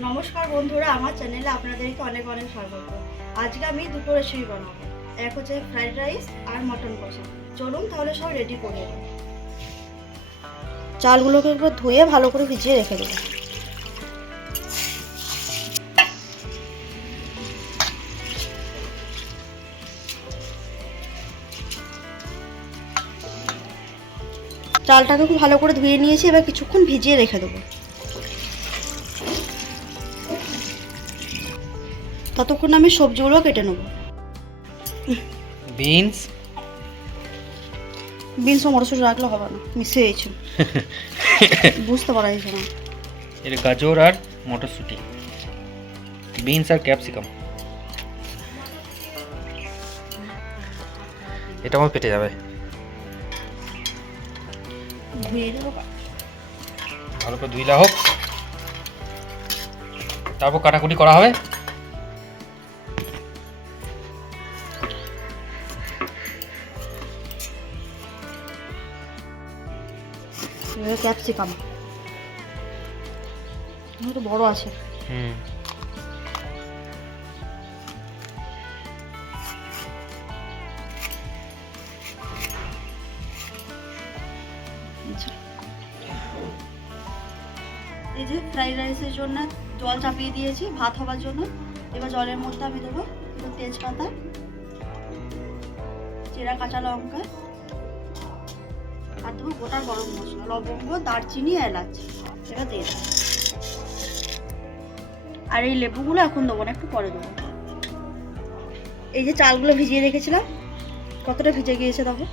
নমস্কার বন্ধুরা, আমার চ্যানেলে আপনাদেরকে অনেক অনেক স্বাগত। আজকে আমি দুটো রেসিপি বানাবো। এক হচ্ছে ফ্রাইড রাইস আর মটন কষা। চলুন তাহলে সব রেডি করে নেব চালগুলোকে একবার ধুয়ে ভালো করে ভিজিয়ে রেখে দেবো। চালটাকে খুব ভালো করে ধুয়ে নিয়েছি, এবার কিছুক্ষণ ভিজিয়ে রেখে দেবো। ততক্ষণ আমি সবজিগুলো কেটে নেব। বিনস? বিনস ও মটরশুঁটি রাখলে হবে না মিশে গেছে। বুঝতে পারা যাচ্ছে না। এর গাজর আর মটরশুঁটি। বিনস আর ক্যাপসিকাম। এটা আমার পেটে যাবে। ভালো করে ধুইলা হোক। তারপর কাটাকুটি করা হবে। এবার ক্যাপসিকাম একটু বড় আছে। হুম। আচ্ছা। এই যে ফ্রাইড রাইসের জন্য জল চাপিয়ে দিয়েছি ভাত হবার জন্য। এবার জলের মধ্যে আমি দেবো একটু তেজপাতা চেরা কাঁচা লঙ্কা আর দেবো গোটা গরম মশলা, লবঙ্গ, দারচিনি, এলাচ সেটা দিয়ে দেবো। আর এই লেবুগুলো এখন দেবো না, একটু পরে দেবো। এই যে চালগুলো ভিজিয়ে রেখেছিলাম, কতটা ভিজে গিয়েছে দেখো?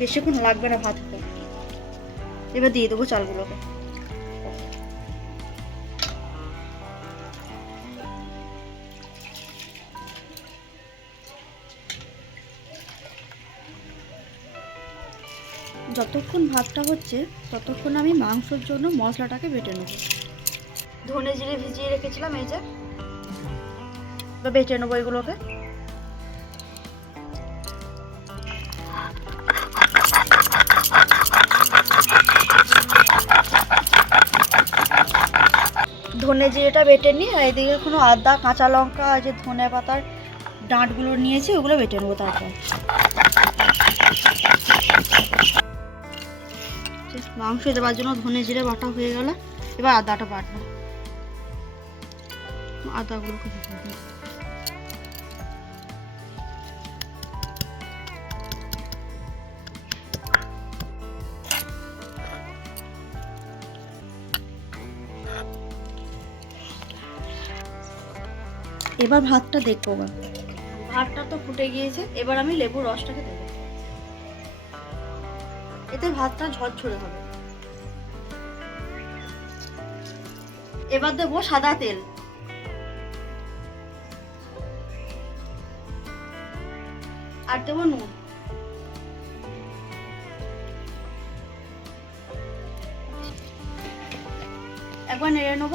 বেশিক্ষণ লাগবে না ভাত এবার দিয়ে দেবো চালগুলোকে। যতক্ষণ ভাতটা হচ্ছে, ততক্ষণ আমি মাংসর জন্য মশলাটাকে বেটে নেব। ধনে জিরে ভিজিয়ে রেখেছিলাম, এই যে। বেটে নেব এগুলোকে। ধনে জিরেটা বেটে আর এদিকে কোনো আদা, কাঁচা লঙ্কা যে ধনে পাতার ডাঁটগুলো নিয়েছি, ওগুলো বেটে নেব তারপর। মাংস দেওয়ার জন্য ধনে জিরে বাটা হয়ে গেল। এবার আদাটা বাটবো। আদাগুলোকে। এবার ভাতটা দেখব এবার ভাতটা তো ফুটে গিয়েছে এবার আমি লেবুর রসটাকে দেবো। এতে ভাতটা ঝরঝরে হবে। এবার দেবো সাদা তেল। আর দেবো নুন। একবার নেড়ে নেব।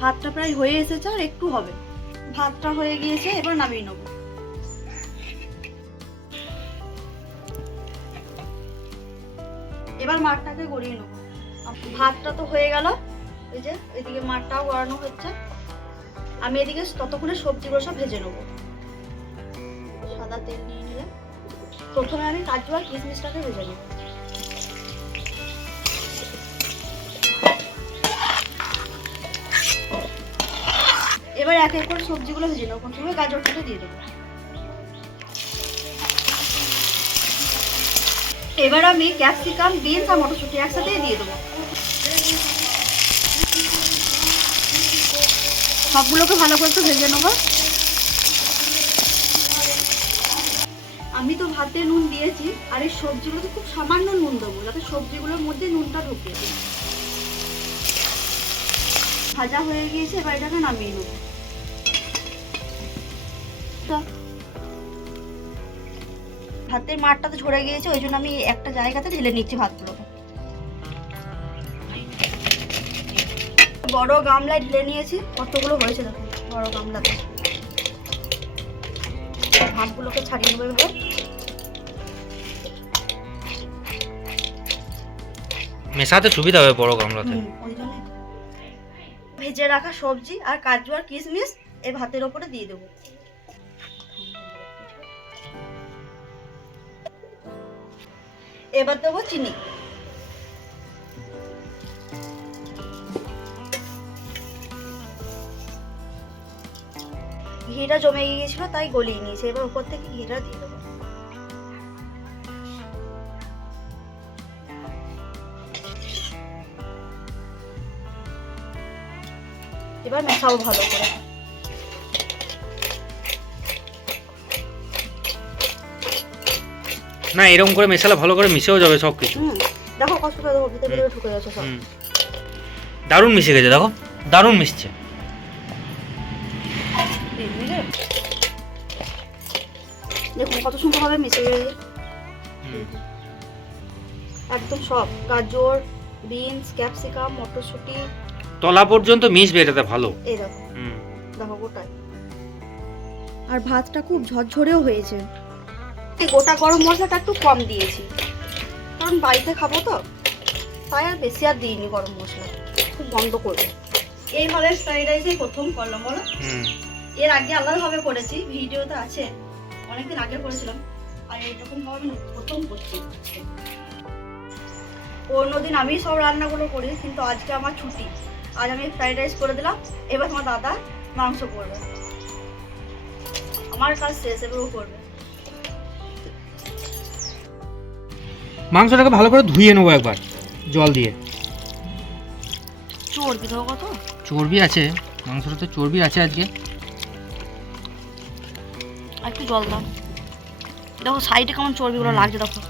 ভাতটা প্রায় হয়ে এসেছে আর একটু হবে। ভাতটা হয়ে গিয়েছে, এবার নামিয়ে নেব। এবার মাঠটাকে গড়িয়ে নেব। ভাতটা তো হয়ে গেল। এই যে, এদিকে মাঠটাও গড়ানো হচ্ছে। আমি এদিকে ততক্ষণে সবজিগুলো সব ভেজে নেব। সাদা তেল নিয়ে নিলাম। প্রথমে আমি কাজু আর কিশমিশটাকে ভেজে নেব। এবার এক এক করে সবজিগুলো ভেজে নেব। প্রথমে গাজরটাকে দিয়ে দেবো। এবার আমি ক্যাপসিকাম, বিনস আর মটরশুঁটি একসাথে দিয়ে দেবো। সবগুলোকে ভালো করে একটু ভেজে নেব। আমি তো ভাতে নুন দিয়েছি, আর এই সবজিগুলোতে খুব সামান্য নুন দেবো, যাতে সবজিগুলোর মধ্যে নুনটা ঢুকে। ভাজা হয়ে গিয়েছে, এবার এটাকে নামিয়ে নেব। ভাতের মাঠটা তো ঝরে গিয়েছে ওই জন্য আমি একটা জায়গাতে ঢেলে নিচ্ছি ভাতগুলোকে। বড় গামলায় ঢেলে নিয়েছি কতগুলো হয়েছে দেখো বড় গামলাতে। ভাতগুলোকে ছাড়িয়ে নেব এভাবে। মেশাতে সুবিধা হবে বড় গামলাতে। ভেজে রাখা সবজি আর কাজু আর কিশমিশ এই ভাতের ওপরে দিয়ে দেবো। এবার দেবো চিনি। ঘিটা জমে গিয়েছিল, তাই গলিয়ে নিয়েছে। এবার উপর থেকে ঘিটা দিয়ে দেবো। এবার মেশাবো ভালো করে। না এরকম করে মেশালে ভালো করে মিশেও যাবে সব কিছু দেখো কষ্টটা দেখো ভিতরে ভিতরে ঢুকে যাচ্ছে সব। দারুণ মিশে গেছে দেখো দারুণ মিশছে। দেখুন কত সুন্দর সুন্দরভাবে মিশে গেছে। একদম সব গাজর বিনস ক্যাপসিকাম মটরশুঁটি। তলা পর্যন্ত মিশবে এটাতে ভালো। এই দেখো। হুম। দেখো গোটায়। আর ভাতটা খুব ঝরঝরেও হয়েছে। গোটা গরম মশলাটা একটু কম দিয়েছি। কারণ বাড়িতে খাব তো তাই আর বেশি আর দিইনি গরম মশলা। খুব বন্ধ করবে। এইভাবে ফ্রাইড রাইসে প্রথম করলাম বলো? এর আগে আলাদাভাবে করেছি ভিডিওতে আছে। অনেকদিন আগে করেছিলাম। আর এরকম ভাবে প্রথম করছি। অন্যদিন আমি সব রান্নাগুলো করি কিন্তু আজকে আমার ছুটি। আজ আমি ফ্রাইড রাইস করে দিলাম এবার তোমার দাদা মাংস করবে। আমার কাজ শেষ এবার ও করবে। মাংসটাকে ভালো করে ধুয়ে নেব একবার জল দিয়ে। চর্বি কত? চর্বি আছে মাংসটাতে চর্বি আছে আজকে। একটু জল দাও। দেখো সাইডে কেমন চর্বিগুলো। লাগছে দেখো।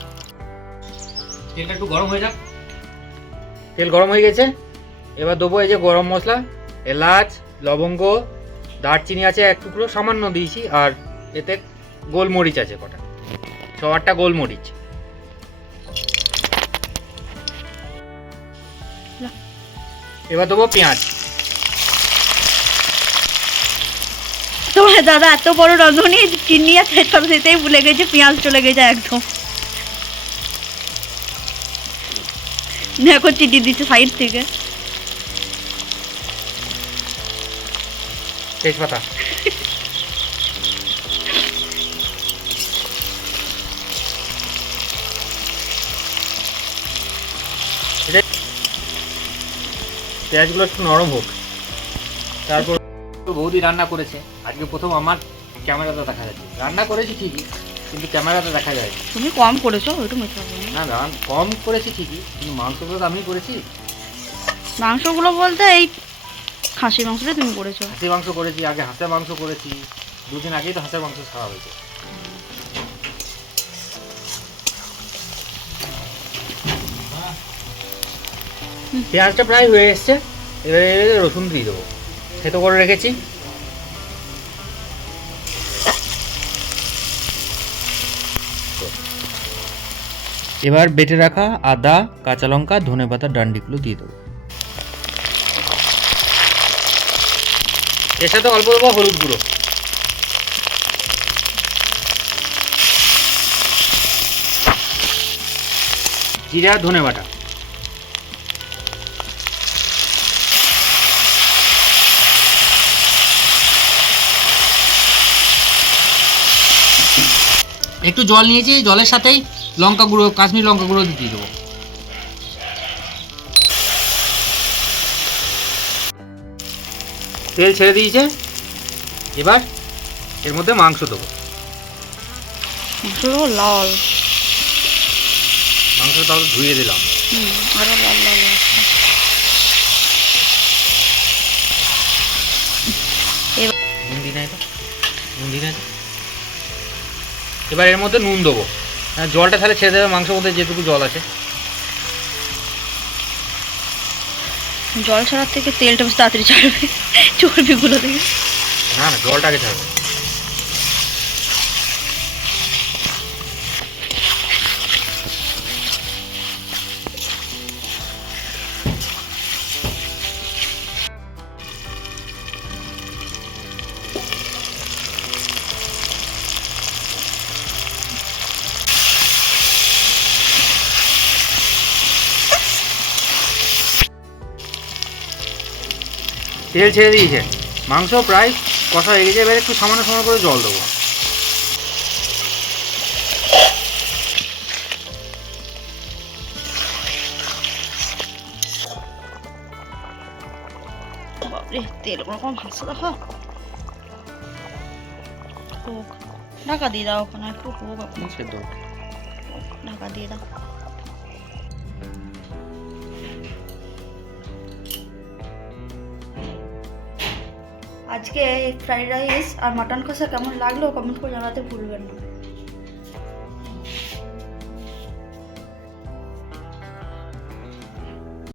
তেলটা একটু গরম হয়ে যাক। তেল গরম হয়ে গেছে। এবার দেবো এই যে গরম মশলা এলাচ লবঙ্গ দারচিনি আছে এক টুকরো সামান্য দিয়েছি আর এতে গোলমরিচ আছে কটা। ছ আটটা গোলমরিচ। এবার দেবো পেঁয়াজ। তোমার দাদা এত বড় রন্ধনি চিনি আর তেজপাতা দিতেই ভুলে গেছে পেঁয়াজ চলে গেছে একদম। দেখো চিটি দিচ্ছে সাইড থেকে। তেজপাতা। পেঁয়াজগুলো একটু নরম হোক। তারপর বৌদি রান্না করেছে। আজকে প্রথম আমার ক্যামেরাতে দেখা যাচ্ছে। রান্না করেছি ঠিকই কিন্তু ক্যামেরাতে দেখা যায় তুমি কম করেছ ওইটু মিথ্যা না না কম করেছি ঠিকই কিন্তু মাংস তো আমি করেছি। মাংসগুলো বলতে এই খাসির মাংসটা তুমি করেছ। হাঁসি মাংস করেছি আগে হাঁসের মাংস করেছি দুদিন আগেই তো হাঁসের মাংস খাওয়া হয়েছে। পেঁয়াজটা প্রায় হয়ে এসছে। এবারে রসুন দিয়ে দেবো। থেতো করে রেখেছি। এবার বেটে রাখা আদা, কাঁচা লঙ্কা, ধনে পাতা, ডান্ডিগুলো দিয়ে দেবো। এর সাথে অল্প দেবো হলুদ গুঁড়ো। জিরা, ধনে বাটা। একটু জল নিয়েছি জলের সাথেই লঙ্কা গুঁড়ো কাশ্মীর লঙ্কা গুঁড়ো দিয়ে দেবো। তেল ছেড়ে দিয়েছে। এবার এর মধ্যে মাংস দেবো। লাল। মাংস তাহলে ধুয়ে দিলাম। আরও লাল লাল নুন দিই না এটা নুন দিই না এটা? এবার এর মধ্যে নুন দেবো। হ্যাঁ জলটা তাহলে ছেড়ে দেবে মাংসের মধ্যে যেটুকু জল আছে। জল ছাড়ার থেকে তেলটা বেশ তাড়াতাড়ি ছাড়বে চর্বিগুলো থেকে না না জলটাকে ছাড়বে। তেল ছেড়ে দিয়েছে। মাংস প্রায় কষা হয়ে গেছে এবার একটু সামান্য সামান্য করে জল দেবো। বাপরে তেল ওরকম ভাসা দেখো। হোক ঢাকা দিয়ে দাও ওখানে একটু হোক ঢাকা দিয়ে দাও। আজকে ফ্রাইড রাইস আর মাটন কষা কেমন লাগল? কমেন্ট করে জানাতে ভুলবেন না।